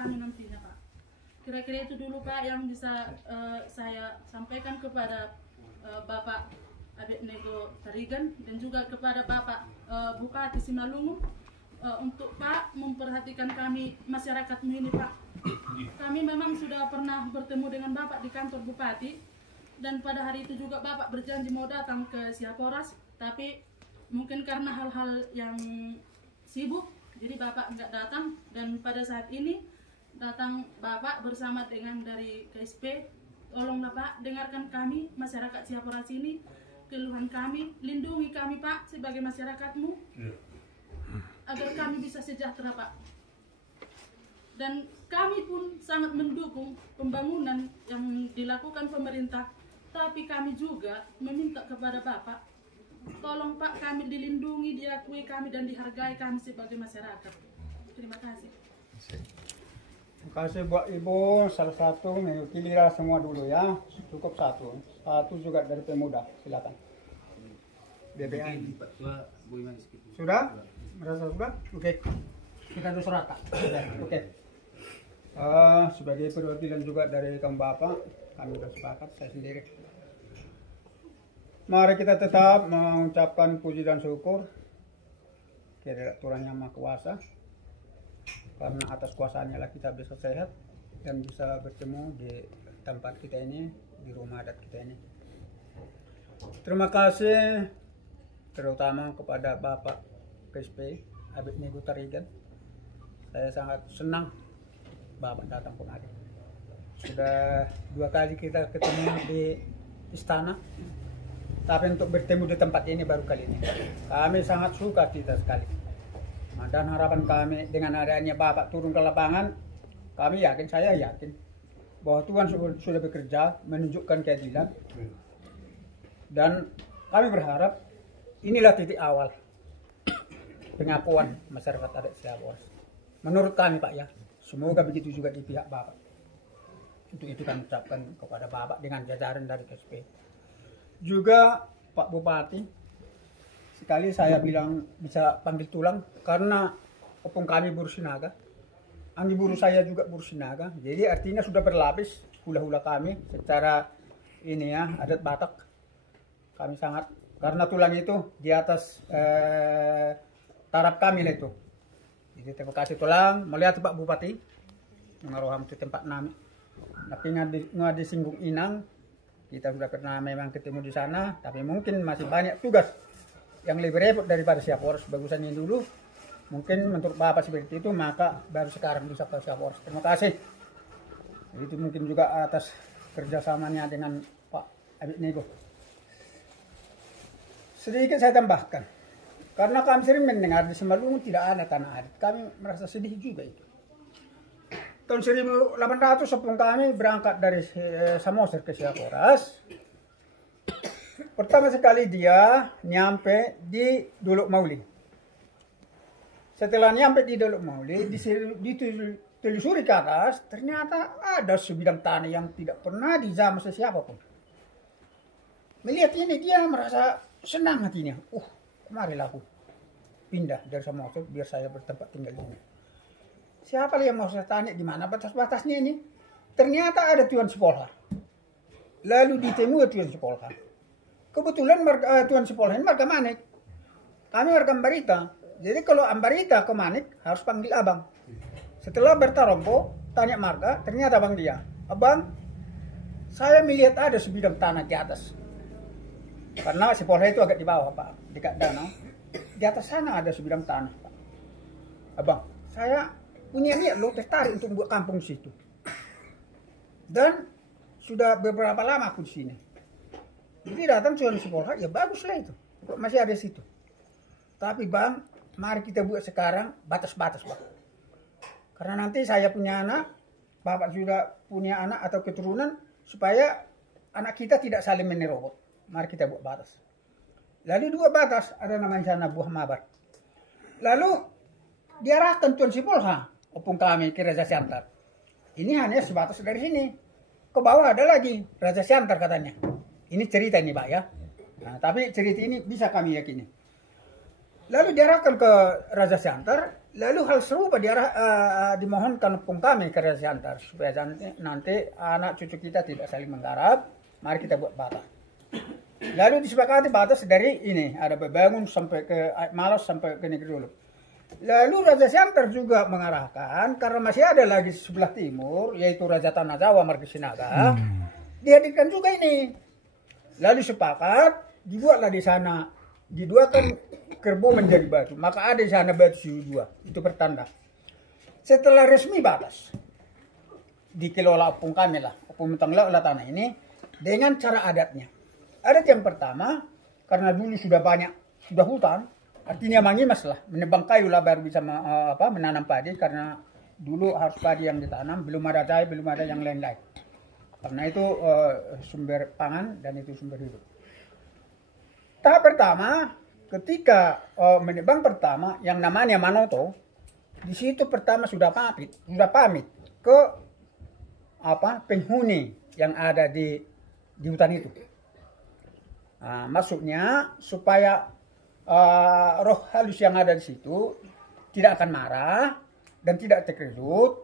kami nantinya, Pak. Kira-kira itu dulu, Pak, yang bisa saya sampaikan kepada Bapak Abednego Tarigan dan juga kepada Bapak Bupati Simalungun untuk Pak memperhatikan kami masyarakatmu ini, Pak. Kami memang sudah pernah bertemu dengan Bapak di kantor Bupati dan pada hari itu juga Bapak berjanji mau datang ke Siaporas, tapi mungkin karena hal-hal yang sibuk jadi Bapak nggak datang, dan pada saat ini datang Bapak bersama dengan dari KSP. Tolonglah Pak, dengarkan kami masyarakat Siaporas ini, keluhan kami, lindungi kami Pak sebagai masyarakatmu agar kami bisa sejahtera Pak. Dan kami pun sangat mendukung pembangunan yang dilakukan pemerintah, tapi kami juga meminta kepada Bapak, tolong Pak, kami dilindungi, diakui kami dan dihargai kami sebagai masyarakat. Terima kasih. Terima kasih buat Ibu. Salah satu mewakililah semua dulu ya. Cukup satu. Satu juga dari pemuda. Silakan. BBN. Sudah? Merasa sudah? Oke. Kita tuh serata. Oke. Sebagai perwakilan juga dari kaum bapak, kami sudah sepakat, saya sendiri. Mari kita tetap mengucapkan puji dan syukur kepada Tuhan Yang Maha Kuasa, karena atas kuasanya lah kita bisa sehat dan bisa bertemu di tempat kita ini, di rumah adat kita ini. Terima kasih terutama kepada Bapak KSP Abednego Tarigan. Saya sangat senang Bapak datang kemari. Sudah 2 kali kita ketemu di istana, tapi untuk bertemu di tempat ini baru kali ini. Kami sangat suka kita sekali. Dan harapan kami dengan adanya Bapak turun ke lapangan, kami yakin, saya yakin bahwa Tuhan sudah bekerja menunjukkan keadilan. Dan kami berharap inilah titik awal pengakuan masyarakat adat Siaporas. Menurut kami Pak ya, semoga begitu juga di pihak Bapak. Untuk itu kami ucapkan kepada Bapak dengan jajaran dari KSP. Juga Pak Bupati, sekali saya bilang bisa panggil tulang karena opung kami Bursinaga, anggi buru saya juga Bursinaga, jadi artinya sudah berlapis hula-hula kami secara ini ya, adat Batak. Kami sangat, karena tulang itu di atas taraf kami lah itu. Jadi terima kasih tulang, melihat Pak Bupati, mengaruham itu tempat nami. Tapi nggak disinggung inang, kita sudah pernah memang ketemu di sana, tapi mungkin masih banyak tugas yang lebih repot daripada Siaporas. Bagusannya dulu, mungkin menurut Bapak seperti itu, maka baru sekarang bisa ke Siaporas. Terima kasih. Itu mungkin juga atas kerjasamanya dengan Pak Abednego. Sedikit saya tambahkan, karena kami sering mendengar di Simalungun tidak ada tanah adat, kami merasa sedih juga itu. Tahun 1800 sebelum kami berangkat dari Samosir ke Siaporas, pertama sekali dia nyampe di Dolok Mauli. Setelah nyampe di Dolok Mauli, ditelusuri ke atas, ternyata ada sebidang tanah yang tidak pernah dijamah siapapun. Melihat ini dia merasa senang hatinya. Kemarilah aku pindah dari Samosir biar saya bertempat tinggal di sini. Siapa yang mau saya tanya di mana batas-batasnya ini? Ternyata ada Tuan Sipolha. Lalu ditemui Tuan Sipolha. Kebetulan Tuan Sipolha ini marga Manik. Kami marga Ambarita. Jadi kalau Ambarita ke Manik harus panggil abang. Setelah bertarompo, tanya marga, ternyata abang dia. Abang, saya melihat ada sebidang tanah di atas. Karena Sipolha itu agak di bawah Pak, dekat danau. Di atas sana ada sebidang tanah Pak. Abang, saya punya niat lo tertarik untuk buat kampung situ. Dan sudah beberapa lama aku di sini. Jadi datang Tuan Sipolha, ya baguslah itu. Kok masih ada situ. Tapi Bang, mari kita buat sekarang batas-batas Pak. Karena nanti saya punya anak, Bapak juga punya anak atau keturunan, supaya anak kita tidak saling menerobot. Mari kita buat batas. Lalu 2 batas, ada namanya sana Buah Mabar. Lalu diarahkan Tuan Sipolha, opung kami ke Raja Siantar. Ini hanya sebatas dari sini. Ke bawah ada lagi Raja Siantar katanya. Ini cerita ini Pak ya. Nah, tapi cerita ini bisa kami yakini. Lalu diarahkan ke Raja Siantar, Lalu hal serupa dimohonkan pun kami ke Raja Siantar supaya nanti anak cucu kita tidak saling menggarap. Mari kita buat batas. Lalu disepakati batas dari ini ada Bebangun sampai ke Malos sampai ke Negeri Dulu. Lalu Raja Siantar juga mengarahkan karena masih ada lagi sebelah timur yaitu Raja Tanah Jawa Margasinaga. Dihadirkan juga ini. Lalu sepakat dibuatlah di sana diduakan kerbau menjadi batu. Maka ada di sana batu siu 2. Itu pertanda. Setelah resmi batas dikelola opung kami lah, opung mentanglah tanah ini dengan cara adatnya. Adat yang pertama karena dulu sudah hutan, artinya mangimas lah, menebang kayu lah baru bisa menanam padi karena dulu harus padi yang ditanam, belum ada jahe, belum ada yang lain-lain. Karena itu sumber pangan dan itu sumber hidup. Tahap pertama, ketika menebang pertama yang namanya Manoto, di situ pertama sudah pamit ke penghuni yang ada di hutan itu. Nah, maksudnya supaya roh halus yang ada di situ tidak akan marah dan tidak terkejut,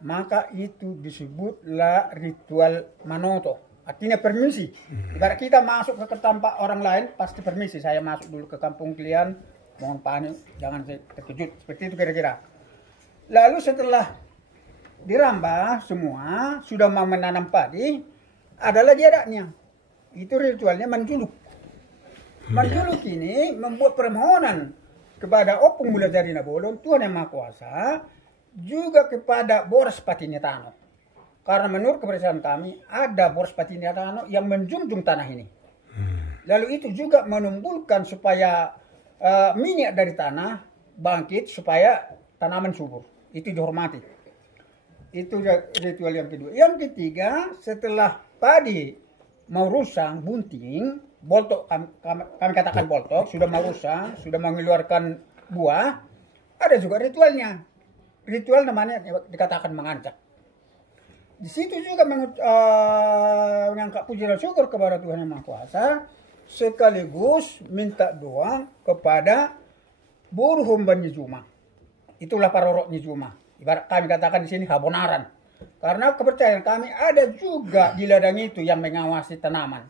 maka itu disebutlah ritual Manoto. Artinya permisi. Ibarat kita masuk ke tempat orang lain, pasti permisi. Saya masuk dulu ke kampung kalian, mohon panik, jangan terkejut. Seperti itu kira-kira. Lalu setelah dirambah semua, sudah mau menanam padi, adalah adatnya. Itu ritualnya menjuluk. Menjuluk ini membuat permohonan kepada Opung Muladari Nabolon, Tuhan Yang Maha Kuasa, juga kepada Boras Patinyatano. Karena menurut kepercayaan kami, ada Boras Patinyatano yang menjunjung tanah ini. Lalu itu juga menumbuhkan supaya minyak dari tanah bangkit, supaya tanaman subur. Itu dihormati. Itu ritual yang kedua. Yang ketiga, setelah padi mau rusak, bunting, boltok, kami katakan boltok, sudah mau rusak, sudah mengeluarkan buah, ada juga ritualnya. Ritual namanya dikatakan mengancak. Di situ juga mengangkat puji dan syukur kepada Tuhan Yang Maha Kuasa, sekaligus minta doa kepada Burhum Ban Nyijuma. Itulah parorok Nyijuma. Ibarat kami katakan di sini Habonaran. Karena kepercayaan kami ada juga di ladang itu yang mengawasi tanaman.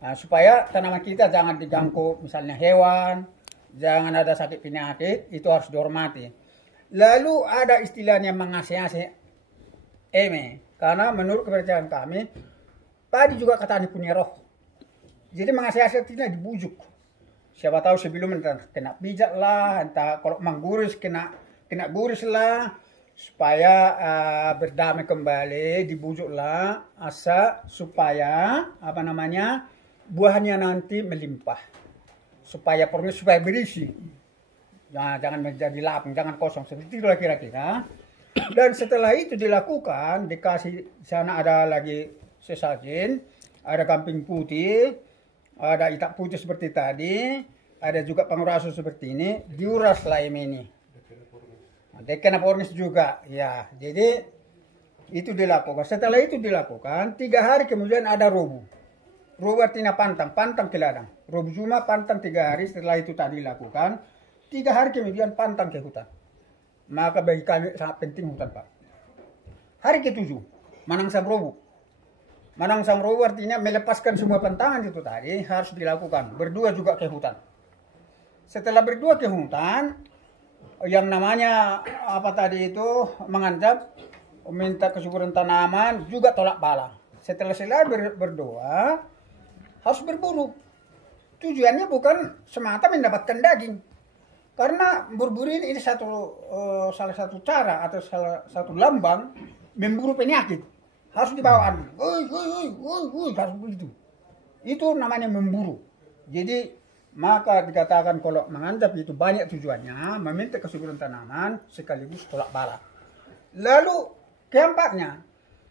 Nah, supaya tanaman kita jangan diganggu misalnya hewan, jangan ada sakit penyakit, itu harus dihormati. Lalu ada istilahnya mengasih-asih eme. Karena menurut kepercayaan kami, padi juga katanya punya roh. Jadi mengasih-asih tidak dibujuk. Siapa tahu sebelum entah kena pijat lah, entah kalau mengguris kena guris lah. Supaya berdamai kembali, dibujuklah asa supaya buahnya nanti melimpah, supaya berisi, jangan menjadi lapang, jangan kosong, seperti itulah kira-kira. Dan setelah itu dilakukan, dikasih sana ada lagi sesajen, ada kamping putih, ada itak putih seperti tadi, ada juga pengurasan seperti ini, diuraslah ini. Dekan apa orangnya juga, ya. Jadi itu dilakukan. Setelah itu dilakukan, 3 hari kemudian ada robu. Robu artinya pantang ke ladang. Robu cuma pantang 3 hari. Setelah itu tadi dilakukan, 3 hari kemudian pantang ke hutan. Maka bagi kami sangat penting hutan, Pak. Hari ke-7, Manangsang robu. Manangsang robu artinya melepaskan semua pantangan itu tadi harus dilakukan. Berdua juga ke hutan. Setelah berdua ke hutan, yang namanya mengancam, minta kesuburan tanaman, juga tolak bala. Setelah berdoa, harus berburu. Tujuannya bukan semata mendapatkan daging. Karena berburu ini salah satu cara atau salah satu lambang memburu penyakit. Harus dibawaan. Harus begitu. Itu namanya memburu. Jadi maka dikatakan kalau mengancam itu banyak tujuannya, meminta kesuburan tanaman sekaligus tolak bala. Lalu keempatnya,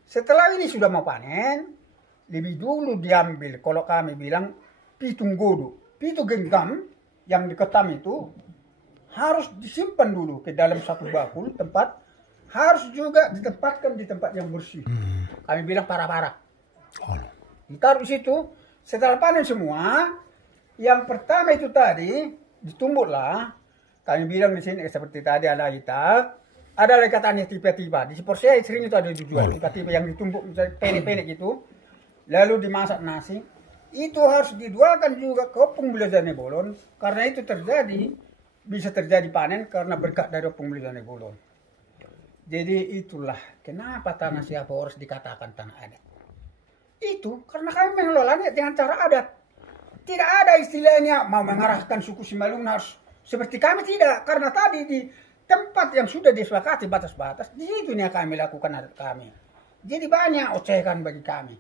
setelah ini sudah mau panen, lebih dulu diambil, kalau kami bilang pitung godo, pitu genggam yang diketam itu harus disimpan dulu ke dalam satu bakul tempat, harus juga ditempatkan di tempat yang bersih. Kami bilang parah-parah. Ditaruh di situ, setelah panen semua. Yang pertama itu tadi ditumbuklah, Kami bilang di sini seperti tadi ada kita, ada lagi katanya tiba-tiba. Di Porsia sering itu ada dijual tiba-tiba yang ditumbuk misalnya pendek-pendek gitu, lalu dimasak nasi. Itu harus dijualkan juga ke opung Bulajane Bolon, karena itu bisa terjadi panen karena berkat dari opung Bulajane Bolon. Jadi itulah kenapa tanah siapa harus dikatakan tanah adat. Itu karena kami mengelolanya dengan cara adat. Tidak ada istilahnya mau mengarahkan suku Simalungun harus seperti kami, tidak. Karena tadi di tempat yang sudah disepakati batas-batas, di situ kami lakukan adat kami. Jadi banyak ocehan bagi kami.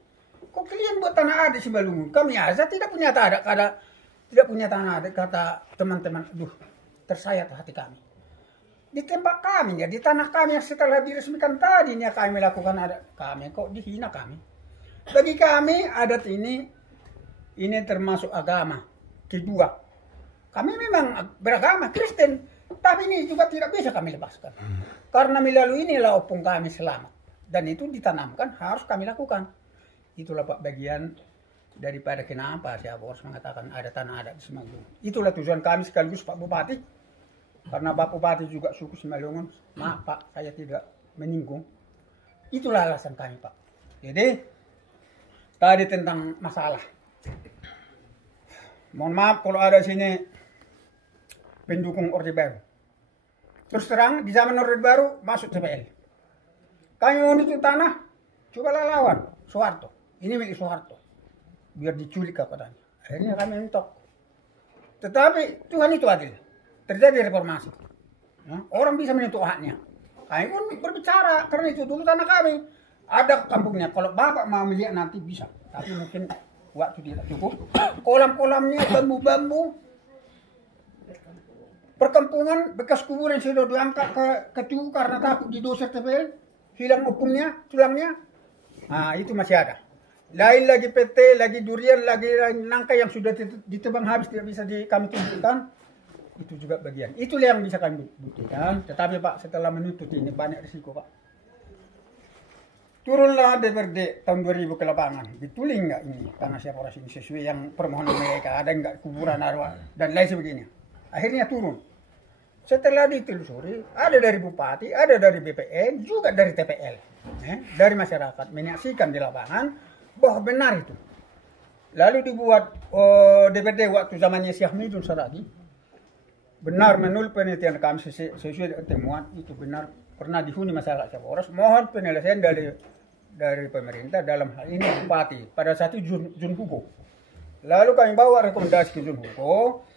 Kok kalian buat tanah adat Simalungun? Kami aja tidak punya tanah adat, tidak punya tanah adat, kata teman-teman. Aduh, tersayat hati kami. Di tempat kami ya, di tanah kami yang setelah diresmikan tadi kami lakukan adat kami. Kok dihina kami? Bagi kami adat ini termasuk agama kedua. Kami memang beragama Kristen, tapi ini juga tidak bisa kami lepaskan. Karena melalui inilah opung kami selamat. Dan itu ditanamkan harus kami lakukan. Itulah Pak bagian daripada kenapa siapa harus mengatakan ada tanah adat di Simalungun. Itulah tujuan kami sekaligus Pak Bupati. Karena Pak Bupati juga suku Simalungun. Maaf Pak, saya tidak menyinggung. Itulah alasan kami Pak. Jadi tadi tentang masalah. Mohon maaf kalau ada sini pendukung Orde Baru. Terus terang di zaman Orde Baru masuk TPL. Kami mau itu tanah, cobalah lawan Soeharto. Ini milik Soeharto. Biar diculik katanya. Akhirnya kami mentok. Tetapi Tuhan itu adil. Terjadi reformasi. Ya, orang bisa menyentuh haknya. Kami pun berbicara karena itu dulu tanah kami. Ada kampungnya. Kalau Bapak mau melihat nanti bisa. Tapi mungkin waktu tidak cukup. Kolam-kolamnya bambu-bambu. Perkampungan bekas kuburan sudah diangkat ke Tugu karena takut didoser TPL. Hilang opungnya, tulangnya. Nah itu masih ada. Lain lagi PT, lagi durian, lagi nangka yang sudah ditebang habis tidak bisa kami tunjukkan. Itu juga bagian. Itulah yang bisa kami buktikan. Tetapi Pak setelah menuntut ini banyak risiko Pak. Turunlah DPRD tahun 2000 ke lapangan. Betul enggak ini tanah siapa orang ini sesuai yang permohonan mereka, ada enggak kuburan arwah dan lain sebagainya. Akhirnya turun. Setelah ditelusuri, ada dari Bupati, ada dari BPN, juga dari TPL, dari masyarakat menyaksikan di lapangan bahwa benar itu. Lalu dibuat DPRD waktu zamannya Syekh Midun Saragi. Benar menurut penelitian kami sesuai dengan temuan itu benar pernah dihuni masyarakat Siaporas. Mohon penyelesaian dari pemerintah dalam hal ini Bupati pada saat itu Jun Hugo. Lalu kami bawa rekomendasi ke Jun Hugo.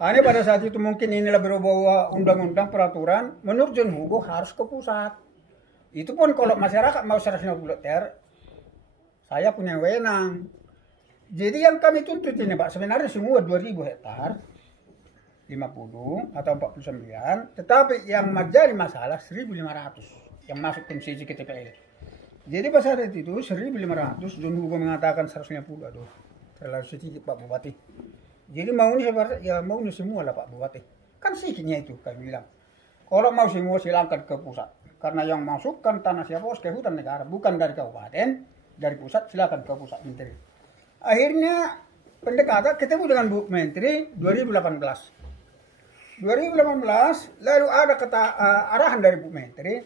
Hanya pada saat itu mungkin inilah berubah undang-undang peraturan. Menurut Jun Hugo harus ke pusat. Itu pun kalau masyarakat mau 150 hektar, saya punya wewenang. Jadi yang kami tuntut ini Pak sebenarnya semua 2000 hektar. 50 atau 49, tetapi yang menjadi masalah 1.500 yang masuk konsesi ke TPL. Jadi pada saat itu 1.500, Jun Hugo mengatakan 150, aduh terlalu sedikit Pak Bupati. Jadi maunya ya maunya semua lah Pak Bupati. Kan sedikitnya itu kami bilang. Kalau mau semua silakan ke pusat. Karena yang masukkan tanah Siaporas ke hutan negara, bukan dari kabupaten, dari pusat silakan ke pusat menteri. Akhirnya pendekatan ketemu dengan Bu Menteri 2018. 2018 lalu ada arahan dari Bu Menteri,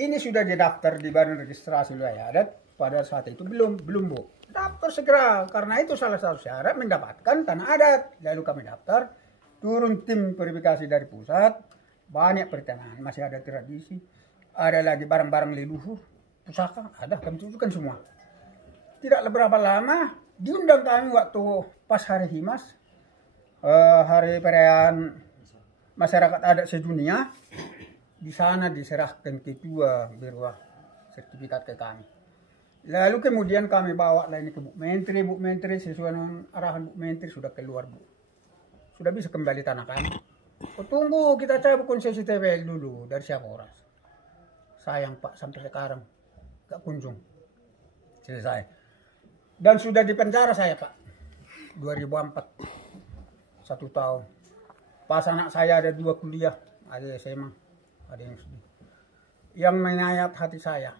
ini sudah didaftar di Badan Registrasi Wilayah Adat. Pada saat itu belum Bu. Daftar segera karena itu salah satu syarat mendapatkan tanah adat. Lalu kami daftar, turun tim verifikasi dari pusat, banyak pertanyaan, masih ada tradisi, ada lagi barang-barang leluhur, pusaka, ada kami tunjukkan semua. Tidak beberapa lama diundang kami waktu pas hari Himas, hari perayaan masyarakat adat sedunia. Di sana diserahkan ketua berupa sertifikat ke kami. Lalu kemudian kami bawa lainnya ke Bu Menteri sesuai dengan arahan Bu Menteri sudah keluar Bu. Sudah bisa kembali tanah kami. Tunggu kita cabut konsesi TPL dulu dari Siaporas. Sayang Pak sampai sekarang gak kunjung selesai. Dan sudah dipenjara saya Pak 2004 1 tahun. Pas anak saya ada 2 kuliah, ada SMA, ada yang sedih. Yang menyayat hati saya,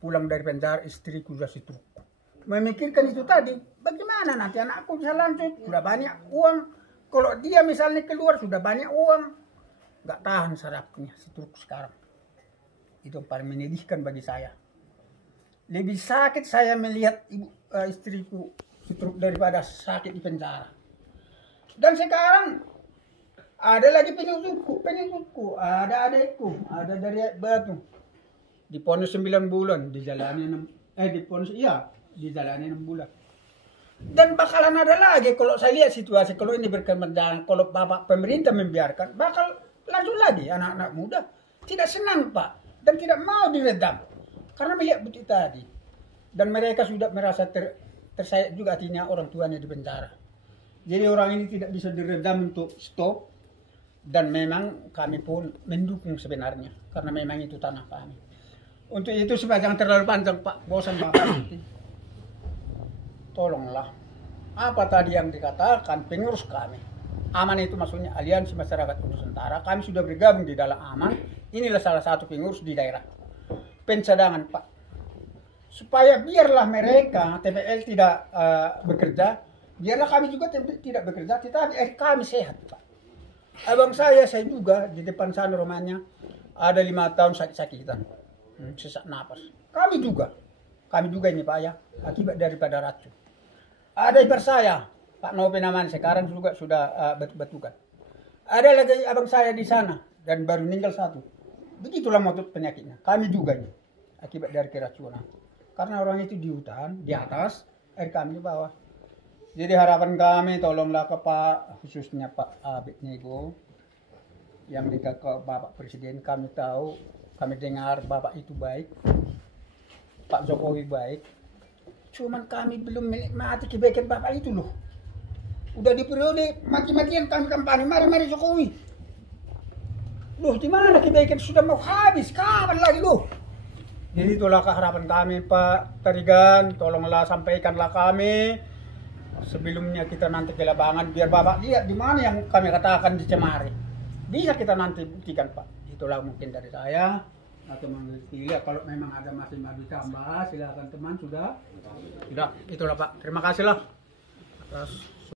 pulang dari penjara istriku sudah stroke. Memikirkan itu tadi, bagaimana nanti anakku bisa lanjut, sudah banyak uang. Kalau dia misalnya keluar sudah banyak uang, nggak tahan sarafnya, stroke sekarang. Itu paling menyedihkan bagi saya. Lebih sakit saya melihat istriku stroke daripada sakit di penjara. Dan sekarang ada lagi pengikutku, ada adikku, ada dari Batu. Diponis 9 bulan, dijalani dijalani 6 bulan. Dan bakalan ada lagi kalau saya lihat situasi, kalau ini berkembang, kalau Bapak pemerintah membiarkan, bakal lanjut lagi anak-anak muda. Tidak senang Pak, dan tidak mau diredam. Karena melihat bukti tadi. Dan mereka sudah merasa tersayat juga hatinya orang tuanya di penjara. Jadi orang ini tidak bisa diredam untuk stop. Dan memang kami pun mendukung sebenarnya. Karena memang itu tanah kami. Untuk itu supaya jangan terlalu panjang Pak, bosan Bapak nanti. Tolonglah. Apa tadi yang dikatakan pengurus kami. AMAN itu maksudnya Aliansi Masyarakat Nusantara. Kami sudah bergabung di dalam AMAN. Inilah salah satu pengurus di daerah. Pencadangan Pak. Supaya biarlah mereka TPL tidak bekerja. Biarlah kami juga tidak bekerja. Tetapi kami sehat Pak. Abang saya juga di depan sana rumahnya. Ada 5 tahun sakit-sakitan. Sesak napas. Kami juga ini Pak ya. Akibat daripada racun. Ada ibar saya, Pak Nopi namanya, sekarang juga sudah batu-batukan. Ada lagi abang saya di sana, dan baru meninggal 1. Begitulah motif penyakitnya. Kami juga nih, akibat dari keracunan. Karena orang itu di hutan, di atas, air kami di bawah. Jadi harapan kami, tolonglah ke Pak, khususnya Pak Abed Nego, yang dekat ke Bapak Presiden. Kami tahu, kami dengar Bapak itu baik, Pak Jokowi baik. Cuman kami belum menikmati kebaikan Bapak itu loh. Udah di periode mati-matian kami kampanye, mari Jokowi. Loh, di mana kebaikan sudah mau habis? Kapan lagi loh? Jadi itulah keharapan kami Pak Tarigan, tolonglah sampaikanlah kami. Sebelumnya kita nanti ke lapangan biar Bapak lihat di mana yang kami katakan dicemari. Bisa kita nanti buktikan Pak. Itulah mungkin dari saya. Atau mengerti, kalau memang ada masih mau ditambah silakan teman sudah itulah Pak, terima kasih lah atas